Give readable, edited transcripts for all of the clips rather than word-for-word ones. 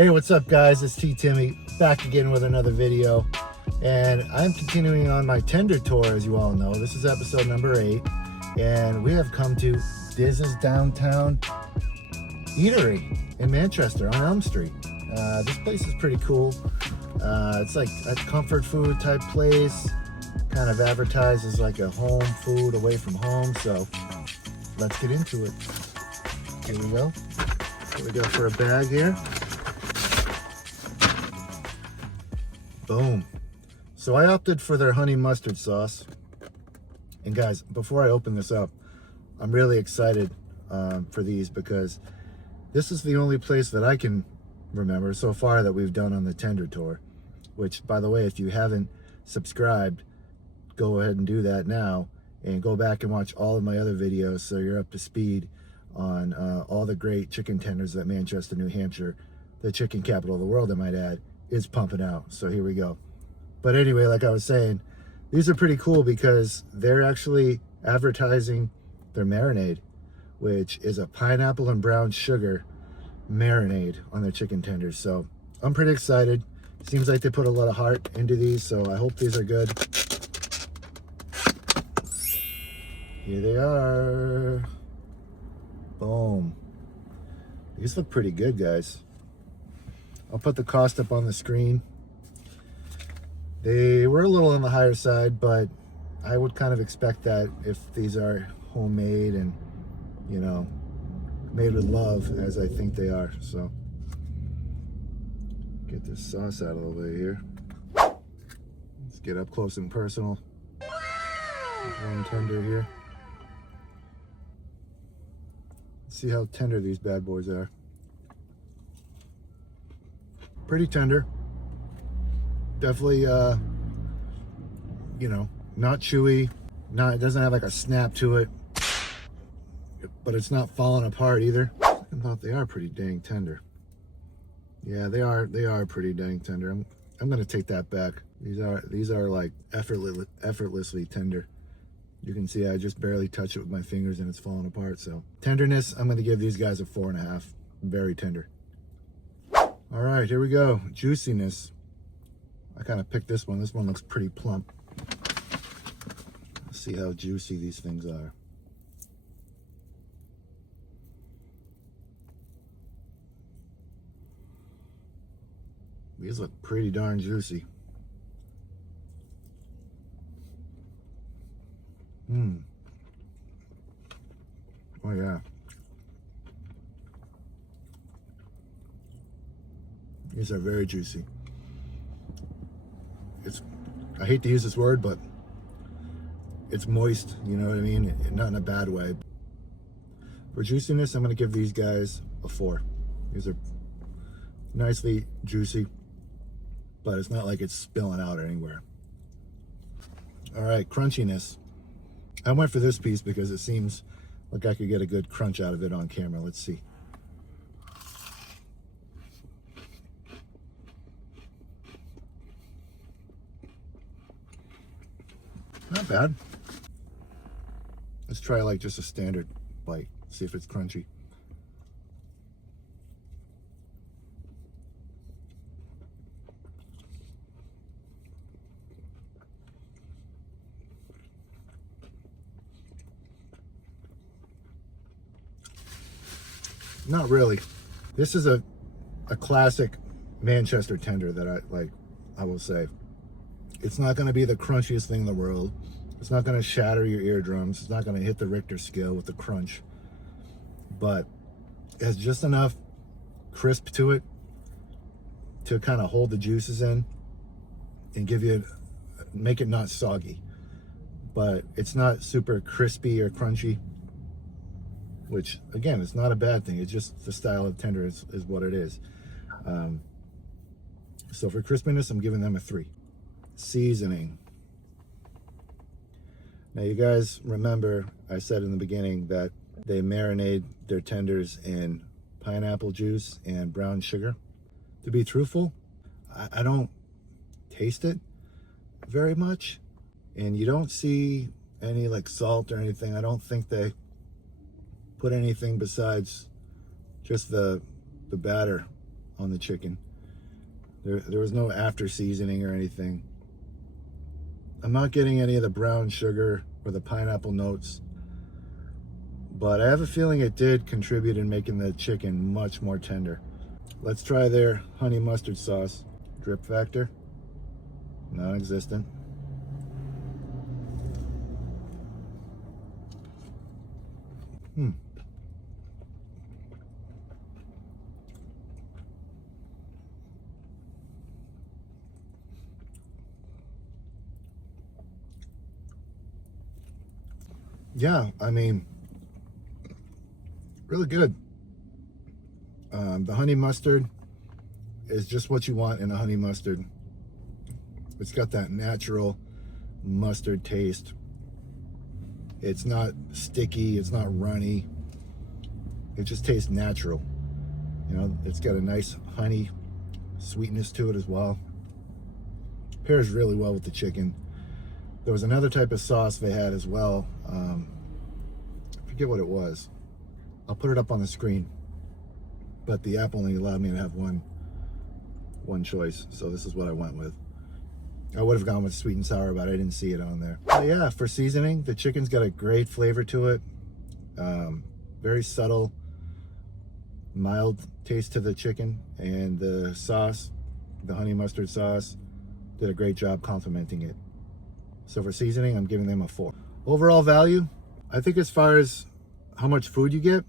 Hey, what's up guys? It's T Timmy back again with another video, and I'm continuing on my tender tour. As you all know, this is episode number 8, and we have come to Rizz's Downtown Eatery in Manchester on Elm Street. This place is pretty cool. It's like a comfort food type place, kind of advertised as like a home food away from home. So let's get into it. Here we go. What we got for a bag here? Boom. So I opted for their honey mustard sauce. And guys, before I open this up, I'm really excited for these because this is the only place that I can remember so far that we've done on the tender tour. Which, by the way, if you haven't subscribed, go ahead and do that now. And go back and watch all of my other videos so you're up to speed on all the great chicken tenders that Manchester, New Hampshire, the chicken capital of the world, I might add, is pumping out. So here we go. But anyway, like I was saying, these are pretty cool because they're actually advertising their marinade, which is a pineapple and brown sugar marinade on their chicken tenders. So I'm pretty excited. Seems like they put a lot of heart into these, so I hope these are good. Here they are. Boom. These look pretty good, guys. I'll put the cost up on the screen. They were a little on the higher side, but I would kind of expect that if these are homemade and, you know, made with love, as I think they are. So, get this sauce out of the way here. Let's get up close and personal. There's one tender here. Let's see how tender these bad boys are. Pretty tender. Definitely, you know, not chewy. It doesn't have like a snap to it, but it's not falling apart either. I thought they are pretty dang tender. Yeah, they are pretty dang tender. I'm gonna take that back. These are like effortlessly tender. You can see I just barely touch it with my fingers and it's falling apart. So tenderness, I'm gonna give these guys a 4.5. Very tender. All right, here we go. Juiciness. I kind of picked this one. This one looks pretty plump. Let's see how juicy these things are. These look pretty darn juicy. Oh yeah. These are very juicy. I hate to use this word, but it's moist, you know what I mean? Not in a bad way. For juiciness, I'm gonna give these guys a 4. These are nicely juicy, but it's not like it's spilling out anywhere. All right, crunchiness. I went for this piece because it seems like I could get a good crunch out of it on camera. Let's see. Not bad. Let's try like just a standard bite. See if it's crunchy. Not really. This is a classic Manchester tender that I will say. It's not going to be the crunchiest thing in the world. It's not going to shatter your eardrums. It's not going to hit the Richter scale with the crunch. But it has just enough crisp to it to kind of hold the juices in and make it not soggy. But it's not super crispy or crunchy, which again, it's not a bad thing. It's just the style of tender is what it is. So for crispiness, I'm giving them a 3. Seasoning. Now you guys remember I said in the beginning that they marinate their tenders in pineapple juice and brown sugar. To be truthful, I don't taste it very much, and you don't see any like salt or anything. I don't think they put anything besides just the batter on the chicken. There was no after seasoning or anything. I'm not getting any of the brown sugar or the pineapple notes, but I have a feeling it did contribute in making the chicken much more tender. Let's try their honey mustard sauce. Drip factor, non-existent. Yeah, I mean, really good. The honey mustard is just what you want in a honey mustard. It's got that natural mustard taste. It's not sticky, it's not runny. It just tastes natural. You know, it's got a nice honey sweetness to it as well. Pairs really well with the chicken. There was another type of sauce they had as well. I forget what it was. I'll put it up on the screen. But the app only allowed me to have one choice, so this is what I went with. I would have gone with sweet and sour, but I didn't see it on there. But yeah, for seasoning, the chicken's got a great flavor to it. Very subtle, mild taste to the chicken, and the sauce, the honey mustard sauce, did a great job complementing it. So for seasoning, I'm giving them a 4. Overall value, I think as far as how much food you get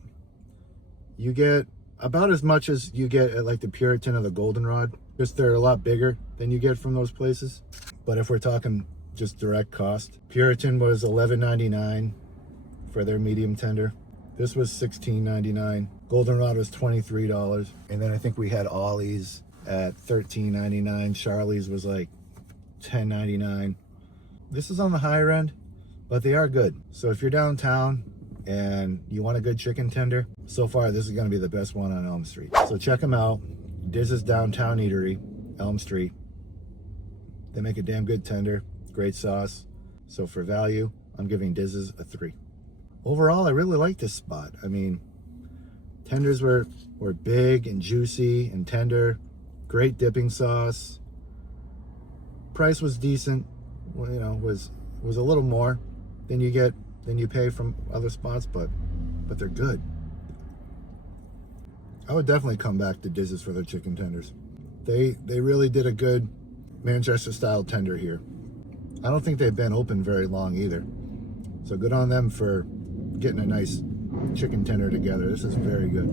about as much as you get at like the Puritan or the Goldenrod. Just they're a lot bigger than you get from those places. But if we're talking just direct cost, Puritan was $11.99 for their medium tender. This was $16.99. Goldenrod was $23. And then I think we had Ollie's at $13.99. Charlie's was like $10.99. This is on the higher end, but they are good. So if you're downtown and you want a good chicken tender, so far this is going to be the best one on Elm Street. So check them out. Rizz's Downtown Eatery, Elm Street. They make a damn good tender, great sauce. So for value, I'm giving Rizz's a 3. Overall, I really like this spot. I mean, tenders were big and juicy and tender. Great dipping sauce. Price was decent. Well, you know, was a little more than you pay from other spots, but they're good. I would definitely come back to Rizz's for their chicken tenders. They really did a good Manchester style tender here. I don't think they've been open very long either. So good on them for getting a nice chicken tender together. This is very good.